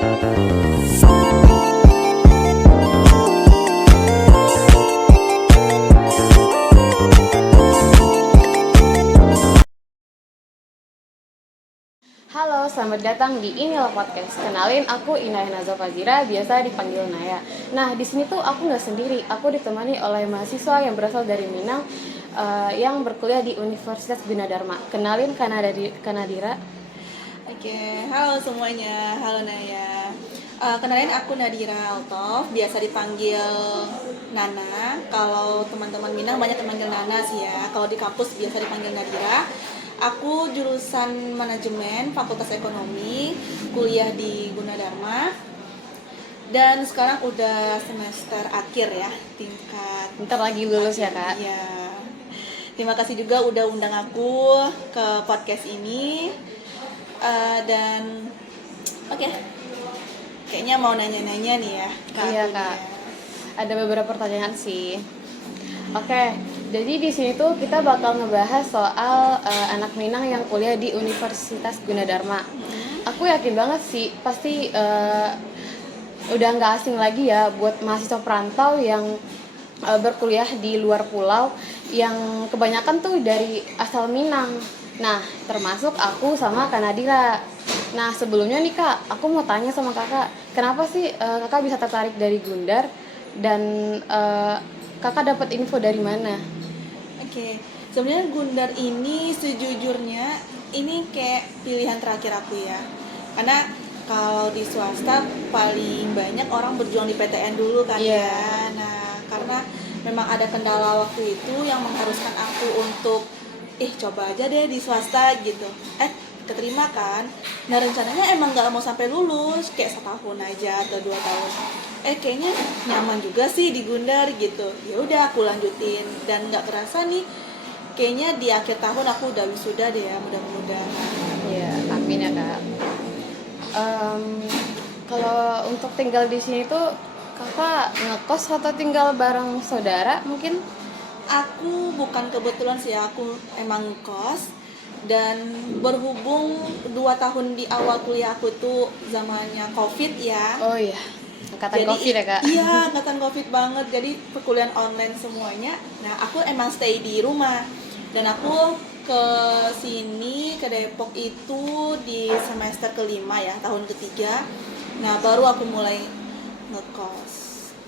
Halo, selamat datang di Inilah Podcast. Kenalin, aku Inaya Nazwa Fazira, biasa dipanggil Naya. Nah, di sini tuh aku nggak sendiri. Aku ditemani oleh mahasiswa yang berasal dari Minang, yang berkuliah di Universitas Gunadarma. Kenalin, Kanadira. Oke, halo semuanya, halo Naya. Kenalin aku Nadira Altof, biasa dipanggil Nana. Kalau teman-teman Minang banyak yang manggil Nana sih ya. Kalau di kampus biasa dipanggil Nadira. Aku jurusan manajemen, Fakultas Ekonomi, kuliah di Gunadarma. Dan sekarang udah semester akhir ya, tingkat. Bentar lagi lulus ya, Kak? Iya. Terima kasih juga udah undang aku ke podcast ini. Dan oke, kayaknya mau nanya-nanya nih ya. Iya, Kak. Ada beberapa pertanyaan sih. Oke, jadi di sini tuh kita bakal ngebahas soal anak Minang yang kuliah di Universitas Gunadarma. Aku yakin banget sih, pasti udah nggak asing lagi ya buat mahasiswa perantau yang berkuliah di luar pulau, yang kebanyakan tuh dari asal Minang. Nah, termasuk aku sama Kak Nadira. Nah, sebelumnya nih Kak, aku mau tanya sama Kakak, kenapa sih Kakak bisa tertarik dari Gundar, dan Kakak dapat info dari mana? Oke, sebenarnya Gundar ini sejujurnya ini kayak pilihan terakhir aku ya. Karena kalau di swasta paling banyak orang berjuang di PTN dulu kan Iya. ya. Nah, karena memang ada kendala waktu itu yang mengharuskan aku untuk coba aja deh di swasta gitu. Keterima kan. Nah, rencananya emang nggak mau sampai lulus, kayak 1 tahun aja atau 2 tahun. Kayaknya nyaman juga sih di Gundar gitu. Ya udah aku lanjutin, dan nggak kerasa nih kayaknya di akhir tahun aku udah wisuda deh ya, mudah-mudahan. Iya, amin ya Kak. Kalau untuk tinggal di sini tuh Kakak ngekos atau tinggal bareng saudara mungkin? Aku bukan kebetulan sih, aku emang kos. Dan berhubung 2 tahun di awal kuliah aku tuh zamannya COVID ya. Oh iya, angkatan Jadi COVID ya Kak? iya, angkatan COVID banget. Jadi perkuliahan online semuanya. Nah, aku emang stay di rumah. Dan aku ke sini ke Depok itu di semester kelima ya, tahun ketiga. Nah, baru aku mulai ngekos.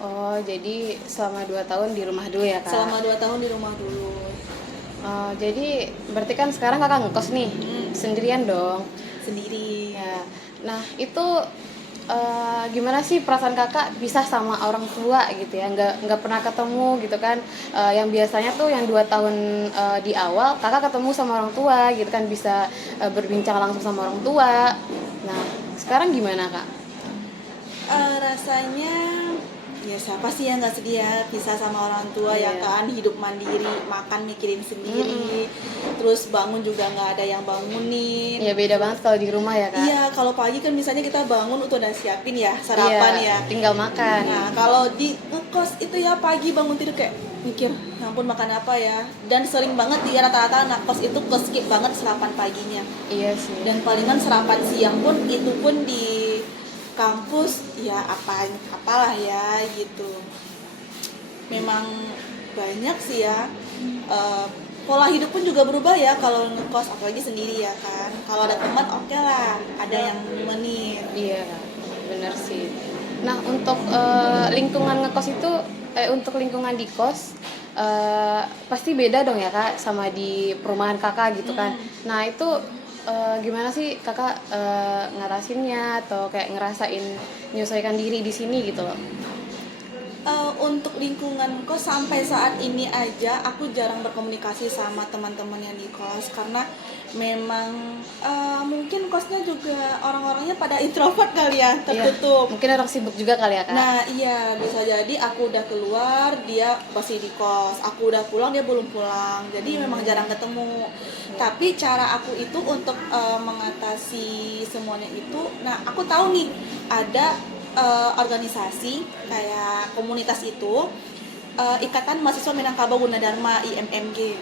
Oh, jadi selama 2 tahun di rumah dulu ya Kak? Selama 2 tahun di rumah dulu. Oh, jadi berarti kan sekarang Kakak ngekos nih, sendirian dong? Sendiri. Ya. Nah, itu gimana sih perasaan Kakak pisah sama orang tua gitu ya, nggak pernah ketemu gitu kan? Yang biasanya tuh yang 2 tahun di awal Kakak ketemu sama orang tua gitu kan, bisa berbincang langsung sama orang tua. Nah, sekarang gimana Kak? Rasanya ya siapa sih yang nggak sedih ya pisah sama orang tua ya Iya. kan, hidup mandiri, makan mikirin sendiri, terus bangun juga nggak ada yang bangunin. Ya beda banget kalau di rumah ya Kak? Iya, kalau pagi kan misalnya kita bangun udah siapin ya sarapan Iya, ya. tinggal makan. Nah, kalau di ngekos itu ya pagi bangun tidur kayak mikir, ya ampun makan apa ya. Dan sering banget ya rata-rata anak kos itu skip banget sarapan paginya. Iya sih. Dan palingan sarapan siang pun itu pun di kampus ya apalah ya gitu. Memang banyak sih ya. Pola hidup pun juga berubah ya kalau ngekos, apalagi sendiri ya kan. Kalau ada teman oke lah, ada yang nemenin. Iya, benar sih. Nah, untuk lingkungan ngekos itu, untuk lingkungan di kos, pasti beda dong ya Kak sama di perumahan Kakak gitu kan. Nah, itu gimana sih Kakak ngatasinnya, atau kayak ngerasain menyesuaikan diri di sini gitu loh? Untuk lingkungan kos sampai saat ini aja aku jarang berkomunikasi sama teman-teman yang di kos, karena memang mungkin kosnya juga orang-orangnya pada introvert kali ya, tertutup. Iya, mungkin orang sibuk juga kali ya Kak? Nah iya, bisa jadi aku udah keluar, dia masih di kos, aku udah pulang, dia belum pulang, jadi memang jarang ketemu. Tapi cara aku itu untuk mengatasi semuanya itu, nah aku tahu nih ada organisasi kayak komunitas itu, Ikatan Mahasiswa Minangkabau Gunadarma IMMG.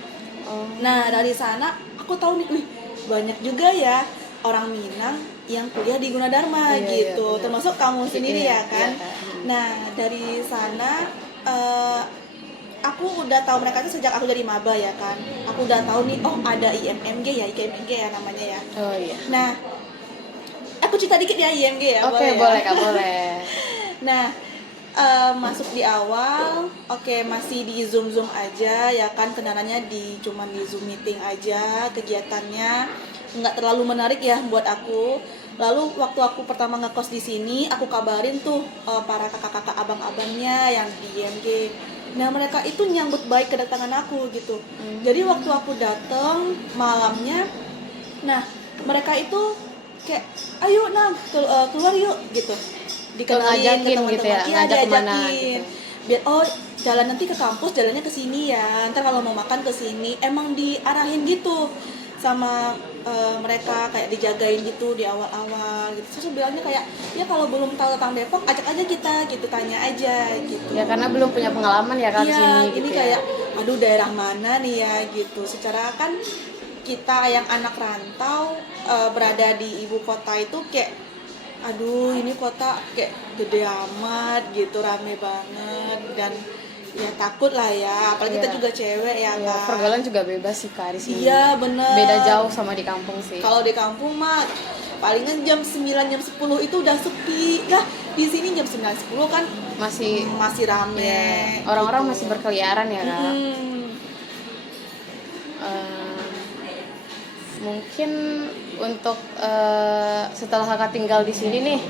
Nah dari sana aku tahu nih, banyak juga ya orang Minang yang kuliah di Gunadarma Iya, gitu, benar. termasuk kamu sendiri Iya, ya kan. iya, Kak. Nah dari sana aku udah tahu mereka tuh sejak aku jadi maba ya kan. Aku udah tahu nih, oh ada IMMG ya namanya ya. Oh iya. Nah aku cerita dikit ya IMG ya, Oke, boleh ya. boleh Kak, boleh. Nah, masuk di awal, oke masih di Zoom aja ya kan, kendalanya cuman di Zoom meeting aja, kegiatannya nggak terlalu menarik ya buat aku. Lalu waktu aku pertama ngekos di sini, aku kabarin tuh para kakak-kakak abang-abangnya yang di IMG. Nah mereka itu nyambut baik kedatangan aku gitu. Jadi waktu aku datang malamnya, nah mereka itu kayak ayo keluar yuk gitu, dikenalin ke Ngajakin gitu ya, teman-teman, iya ngajak kemana diajakin gitu. biar jalan nanti ke kampus, jalannya ke sini ya, ntar kalau mau makan ke sini, emang diarahin gitu sama mereka, kayak dijagain gitu di awal-awal gitu. Terus bilangnya kayak ya kalau belum tahu tentang Depok ajak aja kita gitu, tanya aja gitu. Ya karena belum punya pengalaman ya Kak di Iya, sini ini gitu ya. kayak aduh daerah mana nih ya gitu. Secara kan kita yang anak rantau berada di ibu kota itu kayak aduh ini kota kayak gede amat gitu, rame banget dan ya takut lah ya, apalagi kita Iya. juga cewek ya Iya, kan. pergaulan juga bebas sih Kak di sini. Iya bener. Beda jauh sama di kampung sih. Kalau di kampung mah palingan jam 9 jam 10 itu udah sepi. Lah di sini jam 9 10 kan masih rame. Iya, orang-orang gitu. masih berkeliaran ya Kak. Eh, mungkin untuk setelah Kakak tinggal di sini nih,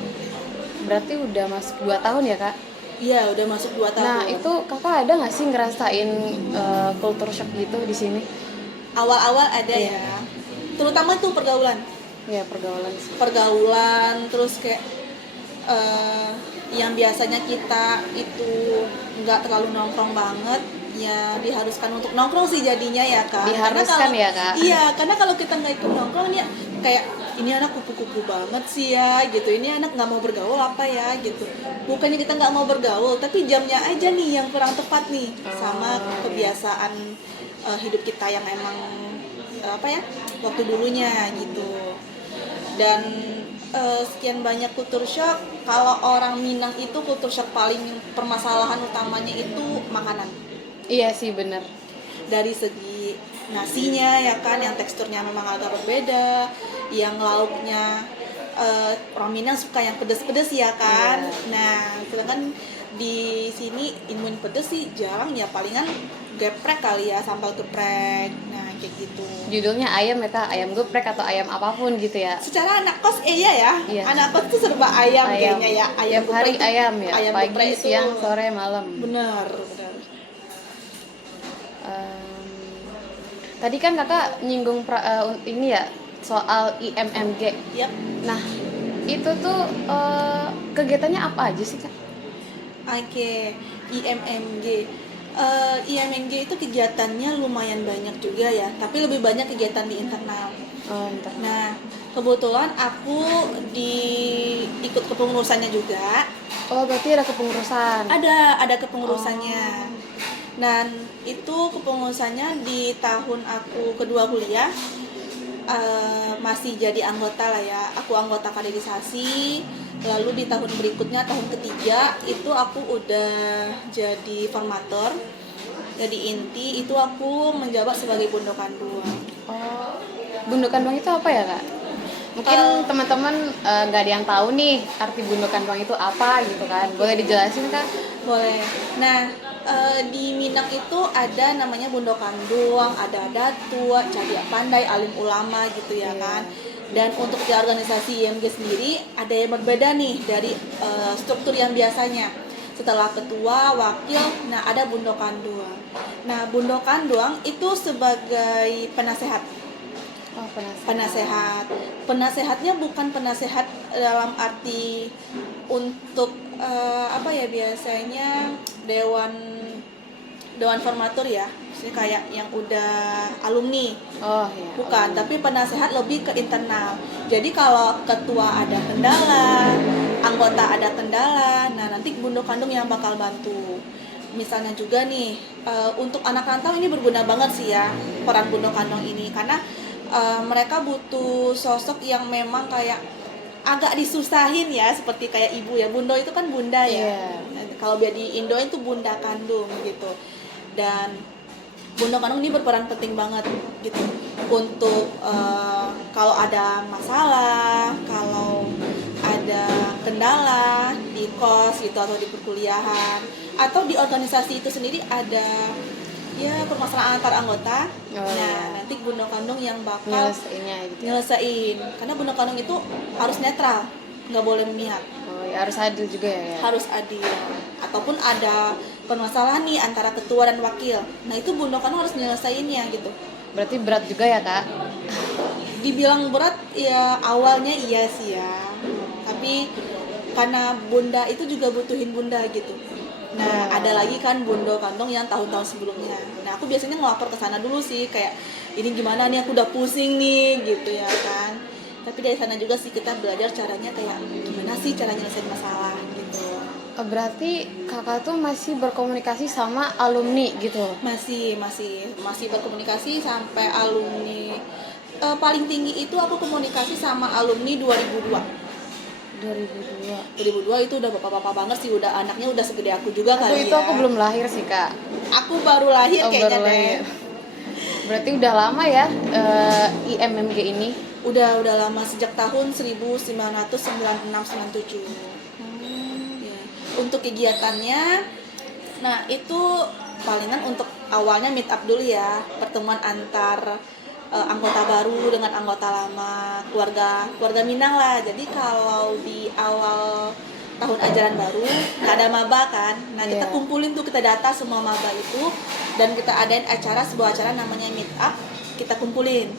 berarti udah masuk 2 tahun ya Kak? Iya udah masuk 2 tahun. Nah itu Kakak ada nggak sih ngerasain culture shock gitu di sini? Awal-awal ada Iya. ya, terutama tuh pergaulan, Ya pergaulan sih. terus kayak yang biasanya kita itu nggak terlalu nongkrong banget, ya diharuskan untuk nongkrong sih jadinya ya Kak. Diharuskan ya, Kak? Iya, karena kalau kita nggak ikut nongkrong ya kayak ini anak kupu-kupu banget sih ya gitu, ini anak nggak mau bergaul apa ya gitu. Bukannya kita nggak mau bergaul, tapi jamnya aja nih yang kurang tepat nih sama kebiasaan hidup kita yang emang waktu dulunya gitu. Dan sekian banyak culture shock. Kalau orang Minang itu culture shock paling permasalahan utamanya itu makanan. Iya sih bener. Dari segi nasinya ya kan, yang teksturnya memang agak berbeda, yang lauknya orang Minang suka yang pedes-pedes ya kan. Nah sedangkan di sini imun pedes sih jarang ya, palingan geprek kali ya, sambal geprek. Nah kayak gitu. Judulnya ayam ya Kak, ayam geprek atau ayam apapun gitu ya. Secara anak kos ya. Iya. Anak kos tuh serba ayam kayaknya ya. Tiap hari geprek itu- ayam ya, ayam pagi, geprek itu siang, sore, malam. benar. Tadi kan Kakak nyinggung ini ya soal IMMG. Yap. Nah itu tuh kegiatannya apa aja sih Kak? Oke, IMMG. IMMG itu kegiatannya lumayan banyak juga ya, tapi lebih banyak kegiatan di internal. Ntar. Nah, kebetulan aku ikut kepengurusannya juga. Oh berarti ada kepengurusan. Ada kepengurusannya. Dan itu kepengurusannya di tahun aku kedua kuliah, masih jadi anggota lah ya. Aku anggota kaderisasi. Lalu di tahun berikutnya, tahun ketiga itu aku udah jadi formator. Jadi inti itu aku menjabat sebagai Bundo Kanduang. Oh, Bundo Kanduang itu apa ya Kak? Mungkin teman-teman nggak ada yang tahu nih arti Bundo Kanduang itu apa gitu kan? Boleh dijelasin Kak? Boleh. Nah, di Minang itu ada namanya Bundo Kanduang, ada datua, cadia pandai, alim ulama gitu ya kan. Dan untuk di organisasi IMG sendiri ada yang berbeda nih dari struktur yang biasanya. Setelah ketua, wakil, nah ada Bundo Kanduang. Nah, Bundo Kanduang itu sebagai penasehat. Oh, Penasehat. Penasehatnya bukan penasehat dalam arti untuk biasanya dewan formatur ya. Maksudnya kayak yang udah alumni. Oh iya. Bukan, tapi penasehat lebih ke internal. Jadi kalau ketua ada kendala, anggota ada kendala, nah nanti Bundo Kandung yang bakal bantu. Misalnya juga nih, untuk anak rantau ini berguna banget sih ya peran Bundo Kandung ini, karena mereka butuh sosok yang memang kayak agak disusahin ya, seperti kayak ibu ya. Bundo itu kan bunda ya. Kalau biar di Indo itu bunda kandung gitu. Dan bunda kandung ini berperan penting banget gitu untuk kalau ada masalah, kalau ada kendala di kos gitu atau di perkuliahan atau di organisasi itu sendiri ada ya permasalahan antar anggota. Nanti bunda kandung yang bakal nyelesainnya gitu. nyelesain, karena bunda kandung itu harus netral, nggak boleh memihak. Harus adil juga ya. Harus adil. Ataupun ada permasalahan nih antara ketua dan wakil, nah itu bunda kandung harus nyelesainnya gitu. Berarti berat juga ya kak? Dibilang berat ya awalnya iya sih ya, tapi karena bunda itu juga butuhin bunda gitu. Nah, ada lagi kan bunda kandung yang tahun-tahun sebelumnya. Nah, aku biasanya ngelapor ke sana dulu sih, kayak ini gimana nih, aku udah pusing nih gitu ya kan. Tapi dari sana juga sih kita belajar caranya kayak gimana sih cara nyelesain masalah gitu. Berarti kakak tuh masih berkomunikasi sama alumni gitu? Masih berkomunikasi sampai alumni. Paling tinggi itu aku komunikasi sama alumni 2002 itu udah bapak-bapak banget sih, udah anaknya udah segede aku juga kali itu ya. aku belum lahir sih kak. Aku baru lahir kayaknya baru lahir. Berarti udah lama ya IMMG ini? Udah lama, sejak tahun 1996-97. Ya. Untuk kegiatannya, nah itu palingan untuk awalnya meet up dulu ya, pertemuan antar anggota baru dengan anggota lama, keluarga Minang lah. Jadi kalau di awal tahun ajaran baru nggak ada maba kan, nah kita kumpulin tuh, kita data semua maba itu dan kita adain sebuah acara namanya meet up, kita kumpulin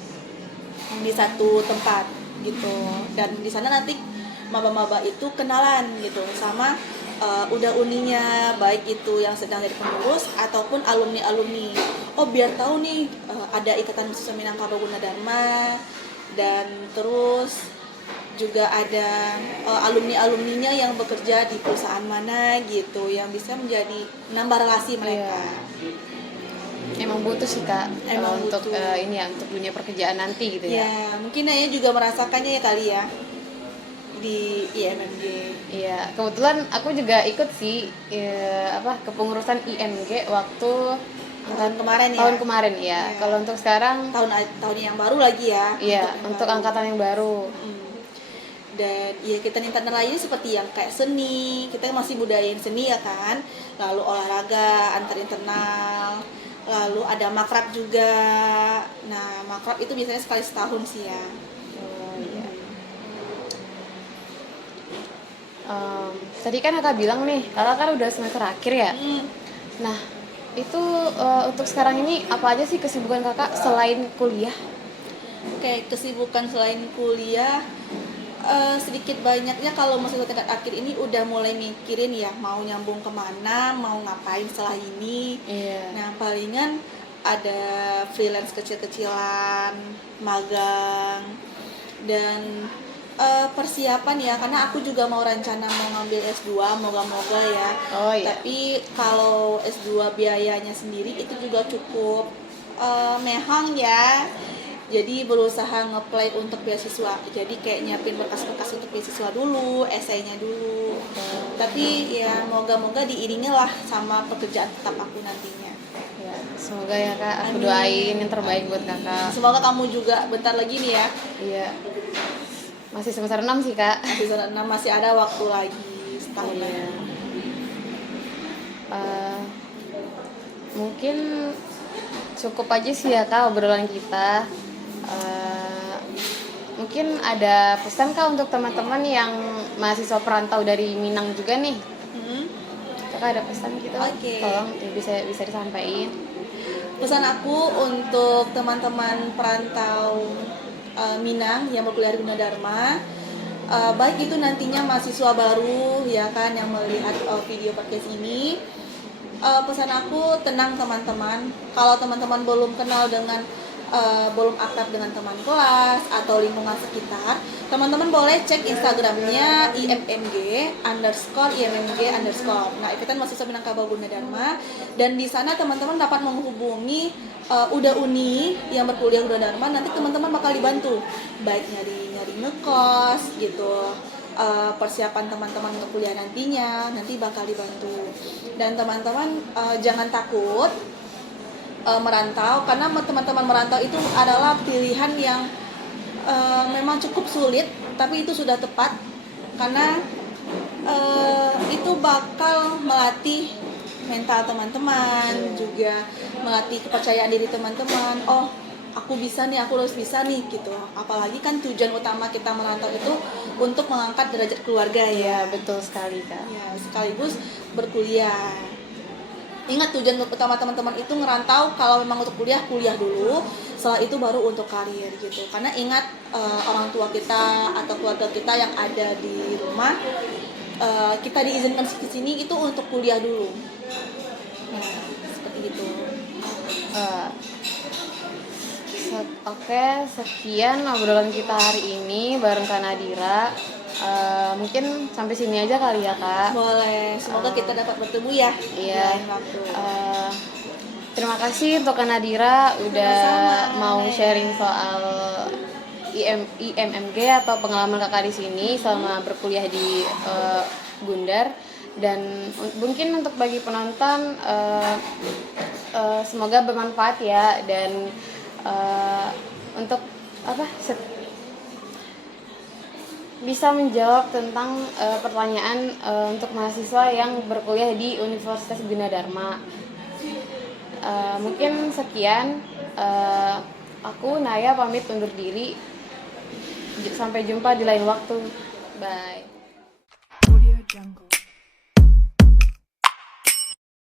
di satu tempat gitu. Dan di sana nanti maba-maba itu kenalan gitu sama udah uninya, baik itu yang sedang jadi pengurus ataupun alumni. Oh biar tahu nih ada Ikatan Mahasiswa Minangkabau Gunadarma, dan terus juga ada alumni-alumninya yang bekerja di perusahaan mana gitu, yang bisa menjadi nambah relasi mereka. Emang butuh sih kak, untuk butuh. ini ya, untuk dunia pekerjaan nanti gitu ya. Ya mungkin Naya juga merasakannya ya kali ya di IMMG. Iya, kebetulan aku juga ikut sih kepengurusan IMG waktu tahun kemarin ya. Kalau untuk sekarang tahun yang baru lagi ya. Iya, untuk angkatan yang baru. Dan ya kita internal lainnya seperti yang kayak seni, kita masih budayain seni ya kan. Lalu olahraga antar internal, lalu ada makrab juga. Nah makrab itu biasanya sekali setahun sih ya. Tadi kan kakak bilang nih, kakak kan udah semester akhir ya. Nah, itu untuk sekarang ini apa aja sih kesibukan kakak selain kuliah? Oke, kesibukan selain kuliah sedikit banyaknya kalau masuk tingkat akhir ini udah mulai mikirin ya mau nyambung kemana, mau ngapain setelah ini. Nah palingan ada freelance kecil-kecilan, magang, dan persiapan ya, karena aku juga mau rencana mau ngambil S2, moga-moga ya. Tapi kalau S2 biayanya sendiri itu juga cukup mehong ya. Jadi berusaha nge-apply untuk beasiswa. Jadi kayak nyiapin berkas-berkas untuk beasiswa dulu, esainya dulu. Tapi ya moga-moga diiringi lah sama pekerjaan tetap aku nantinya. Ya, semoga ya kak, aku doain yang terbaik buat kakak. Semoga kamu juga bentar lagi nih ya. Iya. Masih semester 6 sih kak. Masih semester 6, masih ada waktu lagi setahun lagi. Mungkin cukup aja sih ya kak obrolan kita. Mungkin ada pesan kak untuk teman-teman yang mahasiswa perantau dari Minang juga nih. Kakak ada pesan gitu? Tolong bisa disampaikan. Pesan aku untuk teman-teman perantau Minang yang berkuliah di Gunadarma, baik itu nantinya mahasiswa baru ya kan yang melihat video podcast ini, pesan aku tenang teman-teman. Kalau teman-teman belum kenal dengan belum akrab dengan teman kelas atau lingkungan sekitar, teman-teman boleh cek Instagramnya IMMG_. Nah, Ikatan Mahasiswa Minangkabau Gunadarma, dan di sana teman-teman dapat menghubungi udah uni yang berkuliah Gunadarma. Nanti teman-teman bakal dibantu baik nyari ngekos gitu. Persiapan teman-teman untuk kuliah nanti bakal dibantu. Dan teman-teman jangan takut merantau, karena teman-teman merantau itu adalah pilihan yang memang cukup sulit, tapi itu sudah tepat karena itu bakal melatih mental teman-teman, juga melatih kepercayaan diri teman-teman. Oh, aku bisa nih, aku harus bisa nih gitu. Apalagi kan tujuan utama kita merantau itu untuk mengangkat derajat keluarga ya. Betul sekali Kak. Ya, sekaligus berkuliah. Ingat, tujuan utama teman-teman itu ngerantau kalau memang untuk kuliah dulu, setelah itu baru untuk karir gitu. Karena ingat, orang tua kita atau keluarga kita yang ada di rumah, kita diizinkan ke sini itu untuk kuliah dulu. Nah, seperti itu. Oke, sekian obrolan kita hari ini bareng Kak Nadira. Mungkin sampai sini aja kali ya Kak. Boleh, semoga kita dapat bertemu ya. Iya. Lain waktu. Terima kasih untuk Kak Nadira udah Sama-sama, mau Naya. sharing soal IMMG atau pengalaman kakak di sini selama berkuliah di Gundar. Dan mungkin untuk bagi penonton semoga bermanfaat ya, dan untuk bisa menjawab tentang pertanyaan untuk mahasiswa yang berkuliah di Universitas Gunadarma. Mungkin sekian, aku Naya pamit undur diri. Sampai jumpa di lain waktu. Bye. Audio Jungle.